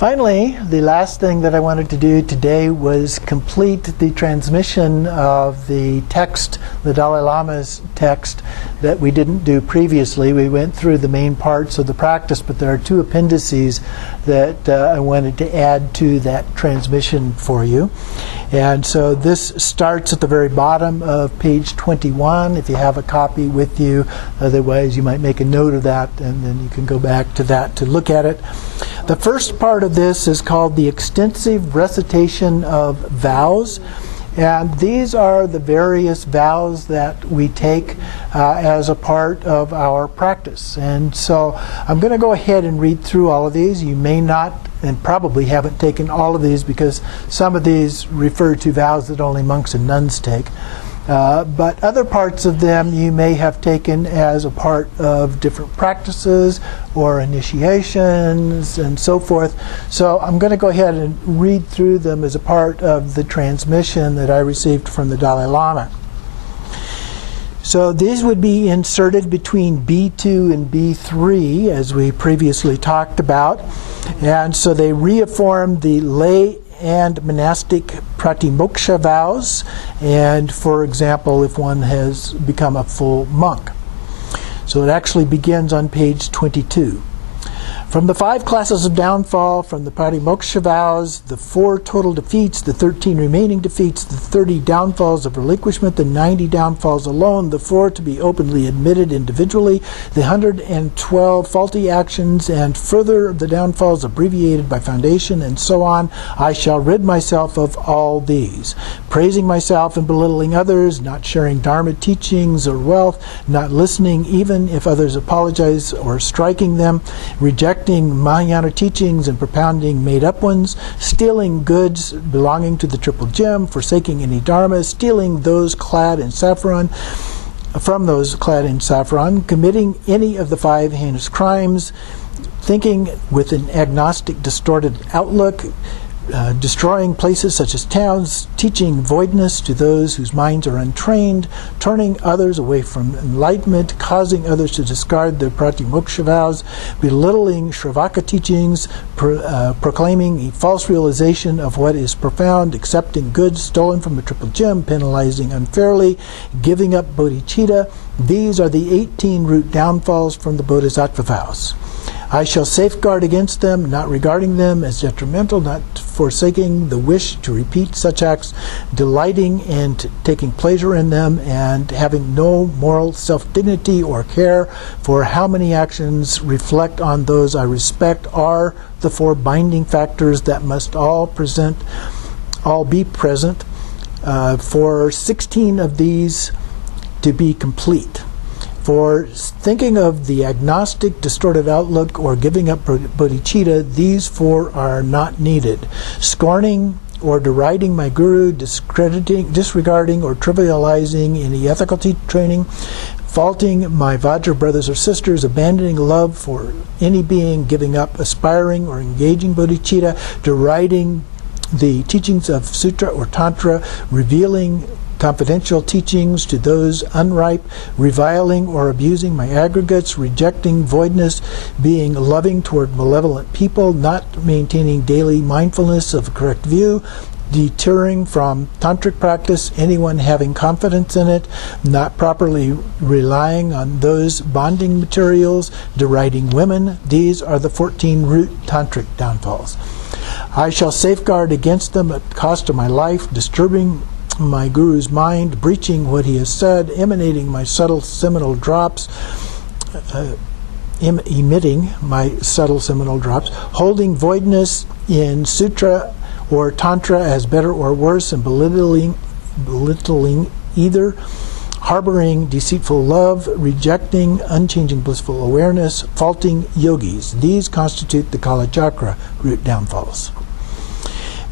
Finally, the last thing that I wanted to do today was complete the transmission of the text, the Dalai Lama's text, that we didn't do previously. We went through the main parts of the practice, but there are two appendices that I wanted to add to that transmission for you. And so this starts at the very bottom of page 21, if you have a copy with you. Otherwise, you might make a note of that, and then you can go back to that to look at it. The first part of this is called the extensive recitation of vows. And these are the various vows that we take as a part of our practice. And so I'm going to go ahead and read through all of these. You may not and probably haven't taken all of these because some of these refer to vows that only monks and nuns take. But other parts of them you may have taken as a part of different practices or initiations and so forth. So I'm going to go ahead and read through them as a part of the transmission that I received from the Dalai Lama. So these would be inserted between B2 and B3, as we previously talked about. And so they reaffirm the lay and monastic pratimoksha vows, and for example, if one has become a full monk. So it actually begins on page 22. From the 5 classes of downfall, from the pratimoksha vows, the 4 total defeats, the 13 remaining defeats, the 30 downfalls of relinquishment, the 90 downfalls alone, the 4 to be openly admitted individually, the 112 faulty actions, and further the downfalls abbreviated by foundation, and so on, I shall rid myself of all these. Praising myself and belittling others, not sharing Dharma teachings or wealth, not listening even if others apologize or striking them, rejecting Mahayana teachings and propounding made-up ones, stealing goods belonging to the Triple Gem, forsaking any Dharma, stealing those clad in saffron, from those clad in saffron, committing any of the 5 heinous crimes, thinking with an agnostic, distorted outlook, destroying places such as towns, teaching voidness to those whose minds are untrained, turning others away from enlightenment, causing others to discard their pratimoksha vows, belittling Shravaka teachings, proclaiming a false realization of what is profound, accepting goods stolen from the Triple Gem, penalizing unfairly, giving up bodhicitta. These are the 18 root downfalls from the Bodhisattva vows. I shall safeguard against them, not regarding them as detrimental, not forsaking the wish to repeat such acts, delighting and taking pleasure in them, and having no moral self-dignity or care for how many actions reflect on those I respect, are the 4 binding factors that must all be present for 16 of these to be complete. For thinking of the agnostic, distorted outlook, or giving up bodhicitta, these 4 are not needed. Scorning or deriding my guru, disregarding or trivializing any ethical training, faulting my Vajra brothers or sisters, abandoning love for any being, giving up aspiring or engaging bodhicitta, deriding the teachings of sutra or tantra, revealing confidential teachings to those unripe, reviling or abusing my aggregates, rejecting voidness, being loving toward malevolent people, not maintaining daily mindfulness of a correct view, deterring from tantric practice anyone having confidence in it, not properly relying on those bonding materials, deriding women. These are the 14 root tantric downfalls. I shall safeguard against them at the cost of my life, disturbing my guru's mind, breaching what he has said, emanating my subtle seminal drops, emitting my subtle seminal drops, holding voidness in sutra or tantra as better or worse, and belittling either, harboring deceitful love, rejecting unchanging blissful awareness, faulting yogis. These constitute the Kalachakra root downfalls.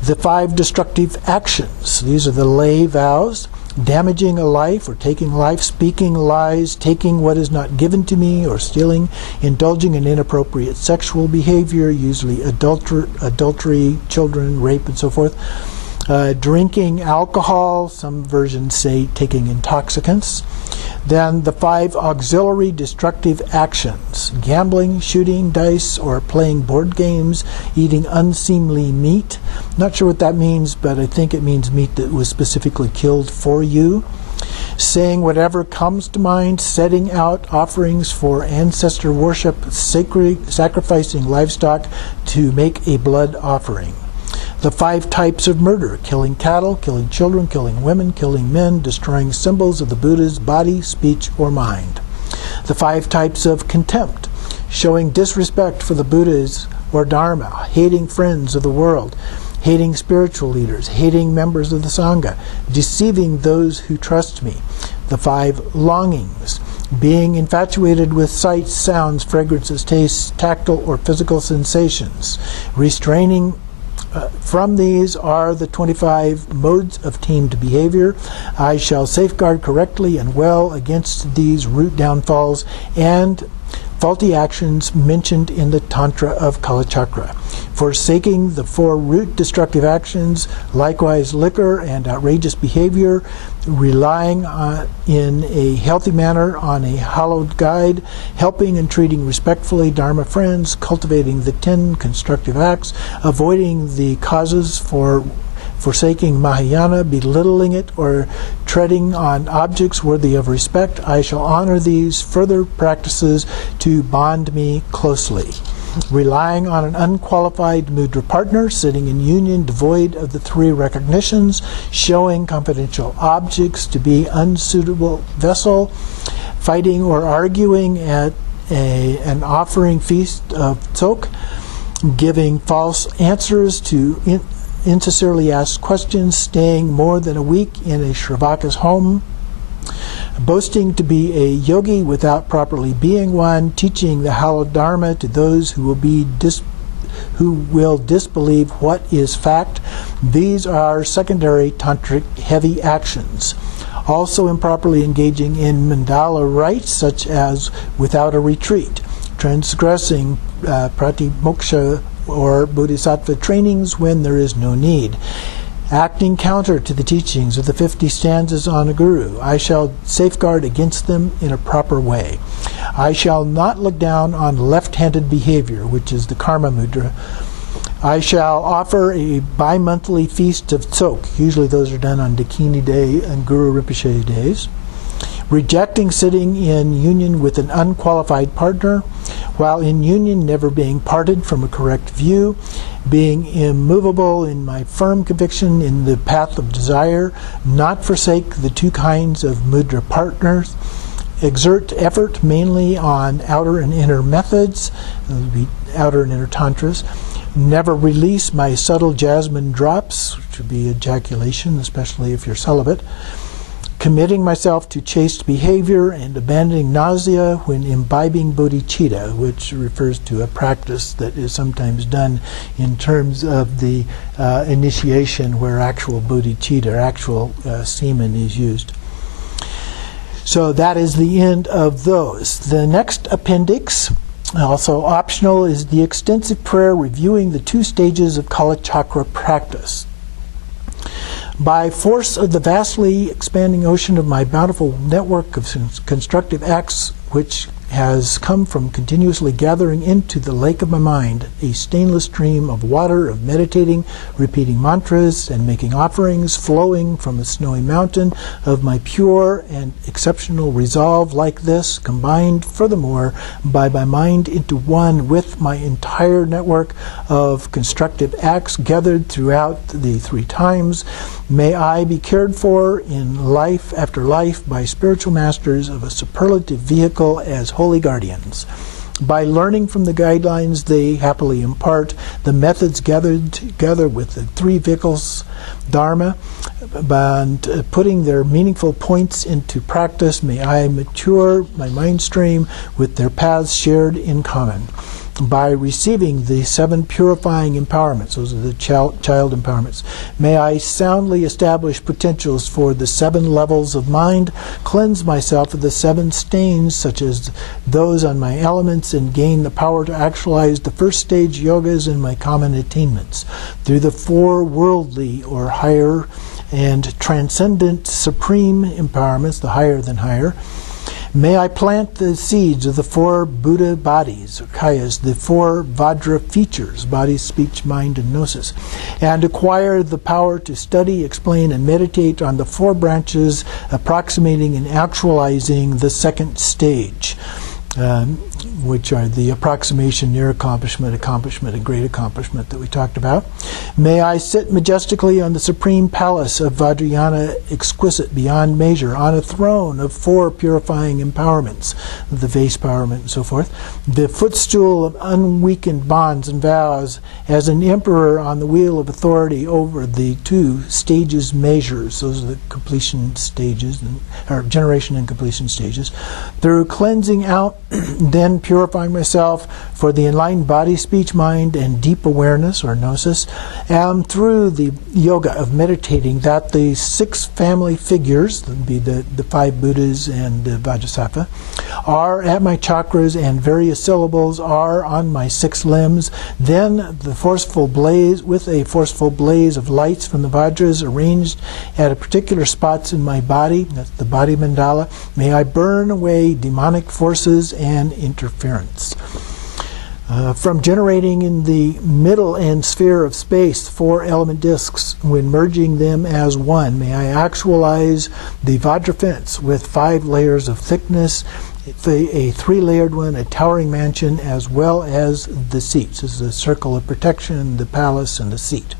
The 5 destructive actions. These are the lay vows. Damaging a life or taking life, speaking lies, taking what is not given to me, or stealing, indulging in inappropriate sexual behavior, usually adultery, children, rape, and so forth. drinking alcohol, some versions say taking intoxicants. Then the 5 auxiliary destructive actions: gambling, shooting dice, or playing board games, eating unseemly meat. Not sure what that means, but I think it means meat that was specifically killed for you. Saying whatever comes to mind, setting out offerings for ancestor worship, sacrificing livestock to make a blood offering. The 5 types of murder: killing cattle, killing children, killing women, killing men, destroying symbols of the Buddha's body, speech, or mind. The 5 types of contempt: showing disrespect for the Buddhas or Dharma, hating friends of the world, hating spiritual leaders, hating members of the Sangha, deceiving those who trust me. The 5 longings: being infatuated with sights, sounds, fragrances, tastes, tactile or physical sensations. Restraining from these are the 25 modes of tamed behavior. I shall safeguard correctly and well against these root downfalls and faulty actions mentioned in the Tantra of Kalachakra. Forsaking the 4 root destructive actions, likewise liquor and outrageous behavior, relying in a healthy manner on a hallowed guide, helping and treating respectfully Dharma friends, cultivating the 10 constructive acts, avoiding the causes for forsaking Mahayana, belittling it, or treading on objects worthy of respect. I shall honor these further practices to bond me closely. Relying on an unqualified mudra partner, sitting in union devoid of the 3 recognitions, showing confidential objects to be unsuitable vessel, fighting or arguing at an offering feast of tsok, giving false answers to insincerely asked questions, staying more than a week in a Sravaka's home, boasting to be a yogi without properly being one, teaching the hallowed Dharma to those who will disbelieve what is fact. These are secondary tantric heavy actions. Also improperly engaging in mandala rites, such as without a retreat, transgressing pratimoksha or bodhisattva trainings when there is no need, acting counter to the teachings of the 50 stanzas on a guru. I shall safeguard against them in a proper way. I shall not look down on left-handed behavior, which is the karma mudra. I shall offer a bi-monthly feast of tsok. Usually those are done on Dakini Day and Guru Rinpoche days. Rejecting sitting in union with an unqualified partner, while in union never being parted from a correct view, being immovable in my firm conviction in the path of desire, not forsake the 2 kinds of mudra partners, exert effort mainly on outer and inner methods, outer and inner tantras, never release my subtle jasmine drops, which would be ejaculation, especially if you're celibate, committing myself to chaste behavior and abandoning nausea when imbibing bodhicitta, which refers to a practice that is sometimes done in terms of the initiation where actual bodhicitta, or actual semen, is used. So that is the end of those. The next appendix, also optional, is the extensive prayer reviewing the 2 stages of Kalachakra practice. By force of the vastly expanding ocean of my bountiful network of constructive acts, which has come from continuously gathering into the lake of my mind a stainless stream of water of meditating, repeating mantras, and making offerings, flowing from a snowy mountain of my pure and exceptional resolve like this, combined furthermore by my mind into one with my entire network of constructive acts gathered throughout the 3 times, may I be cared for in life after life by spiritual masters of a superlative vehicle as holy guardians. By learning from the guidelines they happily impart, the methods gathered together with the 3 vehicles, Dharma, and putting their meaningful points into practice, may I mature my mind stream with their paths shared in common. by receiving the 7 purifying empowerments. Those are the child empowerments. May I soundly establish potentials for the 7 levels of mind, cleanse myself of the 7 stains, such as those on my elements, and gain the power to actualize the first stage yogas and my common attainments. Through the 4 worldly or higher and transcendent supreme empowerments, the higher than higher, may I plant the seeds of the 4 Buddha bodies, or kayas, the 4 Vajra features, body, speech, mind, and gnosis, and acquire the power to study, explain, and meditate on the 4 branches approximating and actualizing the 2nd stage, which are the approximation, near accomplishment, and great accomplishment that we talked about. May I sit majestically on the supreme palace of Vajrayana, exquisite beyond measure, on a throne of 4 purifying empowerments, the vase empowerment and so forth, the footstool of unweakened bonds and vows, as an emperor on the wheel of authority over the 2 stages measures. Those are the completion stages, or generation and completion stages. Through cleansing out, then purifying myself for the enlightened body, speech, mind, and deep awareness, or gnosis, and through the yoga of meditating that the 6 family figures, that would be the 5 Buddhas and the Vajrasattva, are at my chakras, and various syllables are on my 6 limbs. Then the forceful blaze, with a forceful blaze of lights from the Vajras arranged at a particular spots in my body, that's the body mandala, may I burn away demonic forces and interference. From generating in the middle and sphere of space 4 element discs, when merging them as one, may I actualize the Vajra fence with 5 layers of thickness, a 3-layered one, a towering mansion, as well as the seats. This is a circle of protection, the palace, and the seat.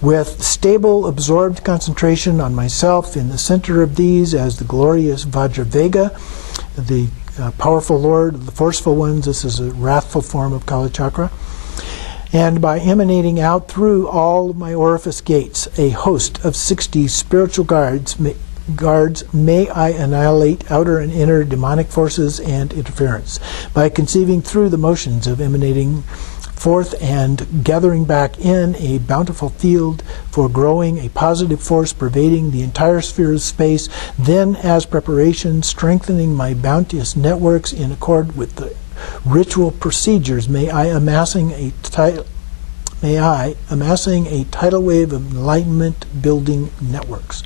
With stable, absorbed concentration on myself in the center of these as the glorious Vajravega, the powerful Lord, the forceful ones. This is a wrathful form of Kalachakra. And by emanating out through all of my orifice gates, a host of 60 spiritual guards, may I annihilate outer and inner demonic forces and interference. By conceiving through the motions of emanating forth and gathering back in a bountiful field for growing, a positive force pervading the entire sphere of space, then as preparation, strengthening my bounteous networks in accord with the ritual procedures, may I amassing a tidal wave of enlightenment building networks.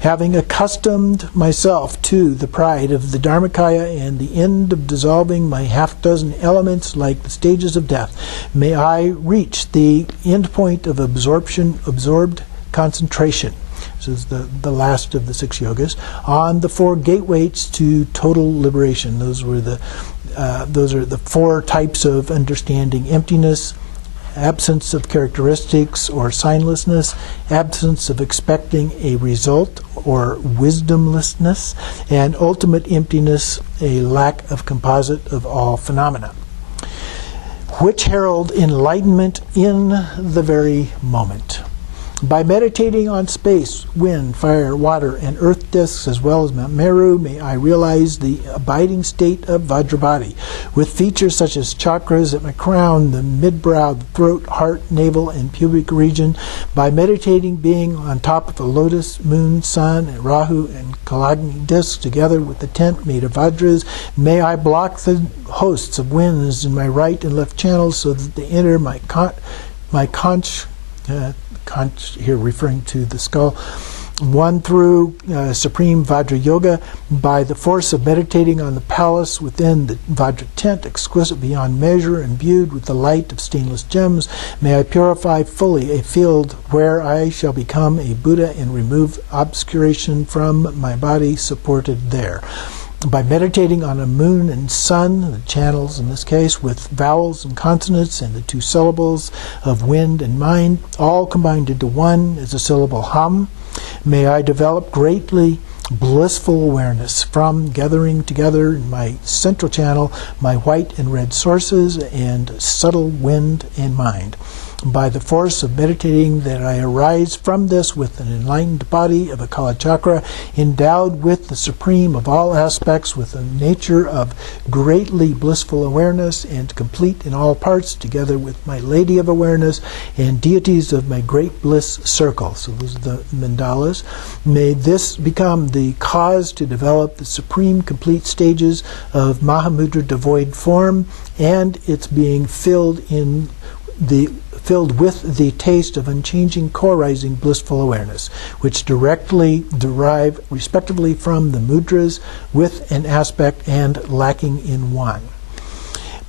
Having accustomed myself to the pride of the Dharmakaya and the end of dissolving my 6 elements like the stages of death, may I reach the end point of absorbed concentration. This is the last of the 6 yogas, on the 4 gateways to total liberation. Those are the 4 types of understanding: emptiness, absence of characteristics or signlessness, absence of expecting a result or wisdomlessness, and ultimate emptiness, a lack of composite of all phenomena, which herald enlightenment in the very moment. By meditating on space, wind, fire, water, and earth disks, as well as Mount Meru, may I realize the abiding state of Vajrabhati, with features such as chakras at my crown, the midbrow, the throat, heart, navel, and pubic region. By meditating being on top of a lotus, moon, sun, and Rahu, and Kalagni disks, together with the tent made of Vajras, may I block the hosts of winds in my right and left channels so that they enter my conch, here referring to the skull, one through Supreme Vajra Yoga, by the force of meditating on the palace within the Vajra tent, exquisite beyond measure, imbued with the light of stainless gems, may I purify fully a field where I shall become a Buddha and remove obscuration from my body supported there. By meditating on a moon and sun, the channels in this case, with vowels and consonants and the 2 syllables of wind and mind, all combined into one as a syllable hum, may I develop greatly blissful awareness from gathering together in my central channel my white and red sources and subtle wind and mind. By the force of meditating that I arise from this with an enlightened body of a Kalachakra, endowed with the supreme of all aspects, with a nature of greatly blissful awareness and complete in all parts, together with my Lady of Awareness and deities of my great bliss circle. So those are the mandalas. May this become the cause to develop the supreme complete stages of Mahamudra devoid form, and its being filled with the taste of unchanging co-arising blissful awareness, which directly derive respectively from the mudras with an aspect and lacking in one.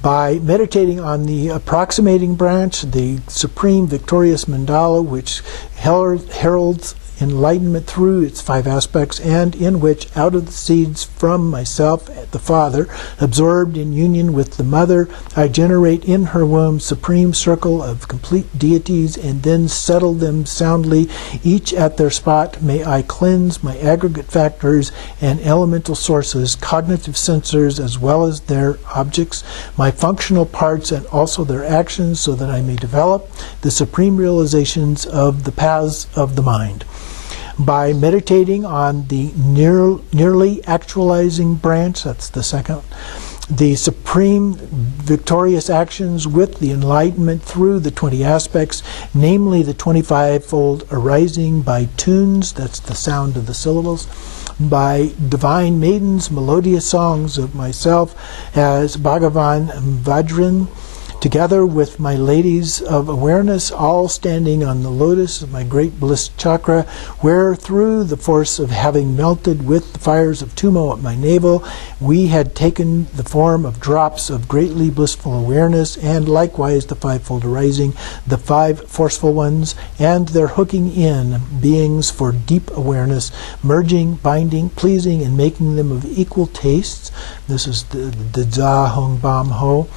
By meditating on the approximating branch, the supreme victorious mandala, which heralds enlightenment through its 5 aspects, and in which, out of the seeds from myself, the Father, absorbed in union with the Mother, I generate in her womb supreme circle of complete deities, and then settle them soundly, each at their spot. May I cleanse my aggregate factors and elemental sources, cognitive sensors, as well as their objects, my functional parts, and also their actions, so that I may develop the supreme realizations of the paths of the mind. By meditating on the nearly actualizing branch, that's the second, the supreme victorious actions with the enlightenment through the 20 aspects, namely the 25-fold arising by tunes, that's the sound of the syllables, by divine maidens, melodious songs of myself as Bhagavan Vajran, together with my ladies of awareness, all standing on the lotus of my great bliss chakra, where through the force of having melted with the fires of Tumo at my navel, we had taken the form of drops of greatly blissful awareness, and likewise the 5-fold arising, the 5 forceful ones, and their hooking in beings for deep awareness, merging, binding, pleasing, and making them of equal tastes. This is the Za Hong Bam Ho,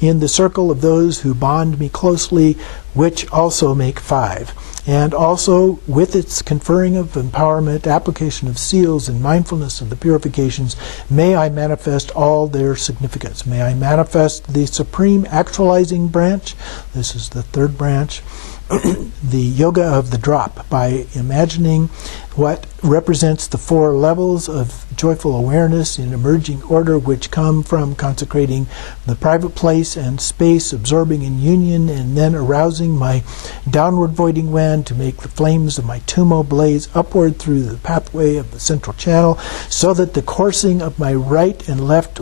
in the circle of those who bond me closely, which also make 5. And also with its conferring of empowerment, application of seals, and mindfulness of the purifications, may I manifest all their significance. May I manifest the supreme actualizing branch, this is the 3rd branch, the yoga of the drop, by imagining what represents the 4 levels of joyful awareness in emerging order, which come from consecrating the private place and space, absorbing in union, and then arousing my downward voiding wind to make the flames of my tumo blaze upward through the pathway of the central channel, so that the coursing of my right and left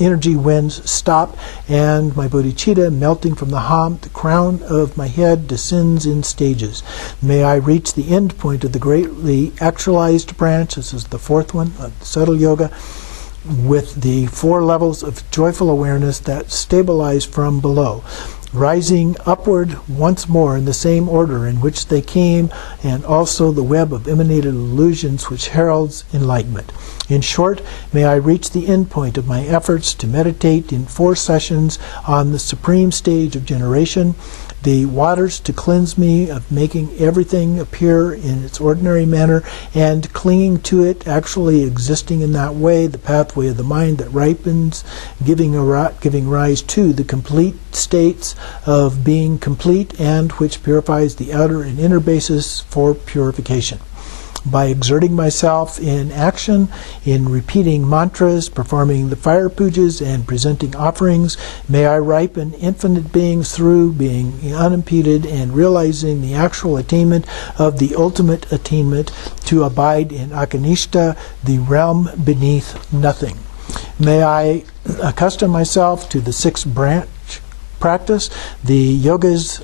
energy winds stop, and my bodhicitta, melting from the crown of my head, descends in stages. May I reach the end point of the greatly actualized branch, this is the 4th one, subtle yoga, with the 4 levels of joyful awareness that stabilize from below, rising upward once more in the same order in which they came, and also the web of emanated illusions which heralds enlightenment. In short, may I reach the end point of my efforts to meditate in 4 sessions on the supreme stage of generation, the waters to cleanse me of making everything appear in its ordinary manner, and clinging to it, actually existing in that way, the pathway of the mind that ripens, giving rise to the complete states of being complete, and which purifies the outer and inner basis for purification. By exerting myself in action, in repeating mantras, performing the fire pujas, and presenting offerings, may I ripen infinite beings through being unimpeded and realizing the actual attainment of the ultimate attainment, to abide in Akanishta, the realm beneath nothing. May I accustom myself to the 6th branch practice, the yogas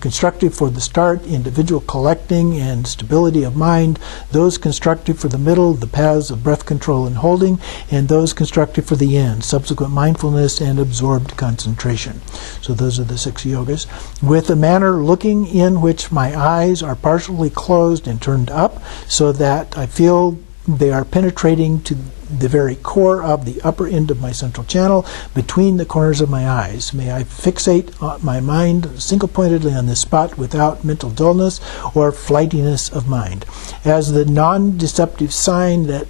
constructive for the start, individual collecting and stability of mind, those constructive for the middle, the paths of breath control and holding, and those constructive for the end, subsequent mindfulness and absorbed concentration. So those are the 6 yogas. With a manner looking in which my eyes are partially closed and turned up, so that I feel they are penetrating to the very core of the upper end of my central channel, between the corners of my eyes. May I fixate my mind single-pointedly on this spot without mental dullness or flightiness of mind. As the non-deceptive sign that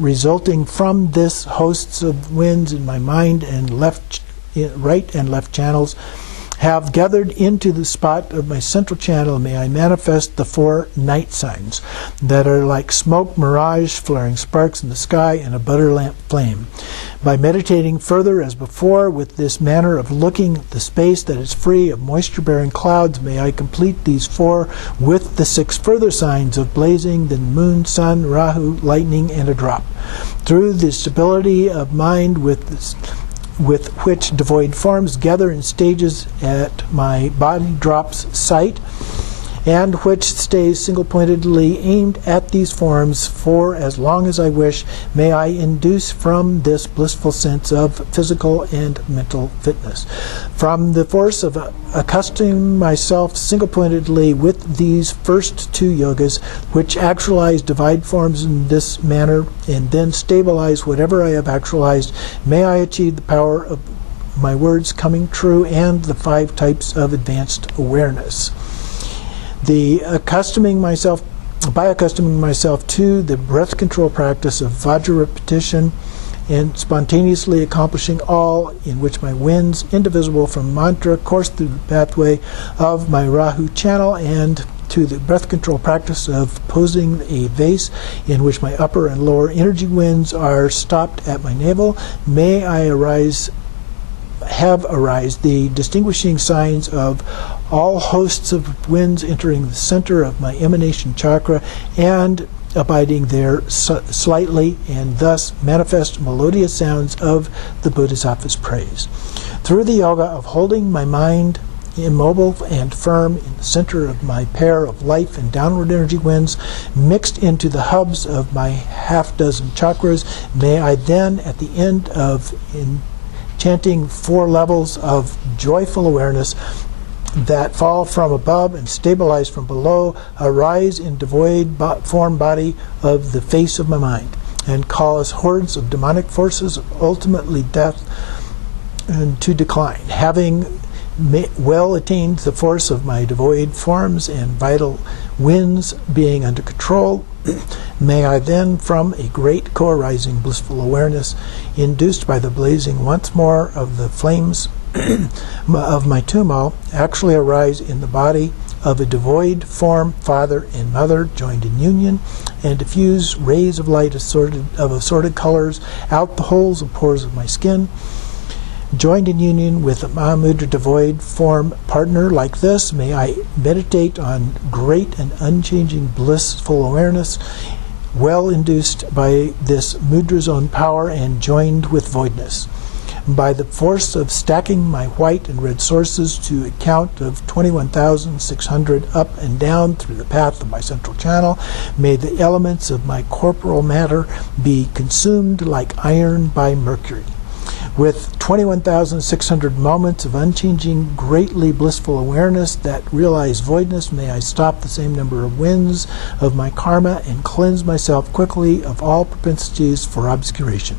resulting from this hosts of winds in my mind and right and left channels, have gathered into the spot of my central channel, may I manifest the 4 night signs that are like smoke, mirage, flaring sparks in the sky, and a butter lamp flame. By meditating further as before with this manner of looking at the space that is free of moisture-bearing clouds, may I complete these 4 with the 6 further signs of blazing, the moon, sun, Rahu, lightning, and a drop. Through the stability of mind with which devoid forms gather in stages at my body drop's site, and which stays single-pointedly aimed at these forms for as long as I wish, may I induce from this blissful sense of physical and mental fitness. From the force of accustoming myself single-pointedly with these first 2 yogas, which actualize divide forms in this manner and then stabilize whatever I have actualized, may I achieve the power of my words coming true and the 5 types of advanced awareness. By accustoming myself to the breath control practice of Vajra repetition and spontaneously accomplishing all in which my winds, indivisible from mantra, course through the pathway of my Rahu channel, and to the breath control practice of posing a vase in which my upper and lower energy winds are stopped at my navel, may I have arise the distinguishing signs of all hosts of winds entering the center of my emanation chakra and abiding there slightly, and thus manifest melodious sounds of the Bodhisattva's praise. Through the yoga of holding my mind immobile and firm in the center of my pair of life and downward energy winds mixed into the hubs of my 6 chakras, may I then, at the end of chanting 4 levels of joyful awareness that fall from above and stabilize from below, arise in devoid form body of the face of my mind, and cause hordes of demonic forces of ultimately death and to decline. Having well attained the force of my devoid forms and vital winds being under control, may I then, from a great co-arising blissful awareness induced by the blazing once more of the flames of my tumo, actually arise in the body of a devoid form, father and mother joined in union, and diffuse rays of light of assorted colors out the holes and pores of my skin, joined in union with a Mahamudra devoid form partner like this. May I meditate on great and unchanging blissful awareness, well induced by this mudra's own power and joined with voidness. By the force of stacking my white and red sources to a count of 21,600 up and down through the path of my central channel, may the elements of my corporal matter be consumed like iron by mercury. With 21,600 moments of unchanging, greatly blissful awareness that realize voidness, may I stop the same number of winds of my karma and cleanse myself quickly of all propensities for obscuration,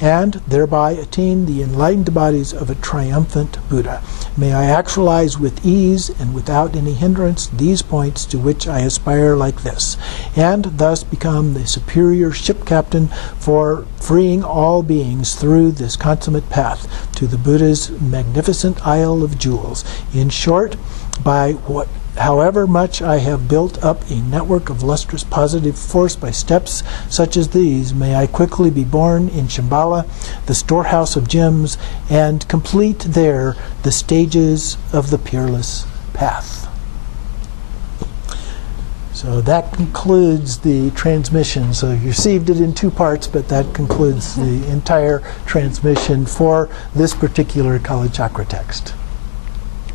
and thereby attain the enlightened bodies of a triumphant Buddha. May I actualize with ease and without any hindrance these points to which I aspire like this, and thus become the superior ship captain for freeing all beings through this consummate path to the Buddha's magnificent Isle of Jewels. In short, by however much I have built up a network of lustrous positive force by steps such as these, may I quickly be born in Shambhala, the storehouse of gems, and complete there the stages of the peerless path. So that concludes the transmission. So you received it in 2 parts, but that concludes the entire transmission for this particular Kalachakra text.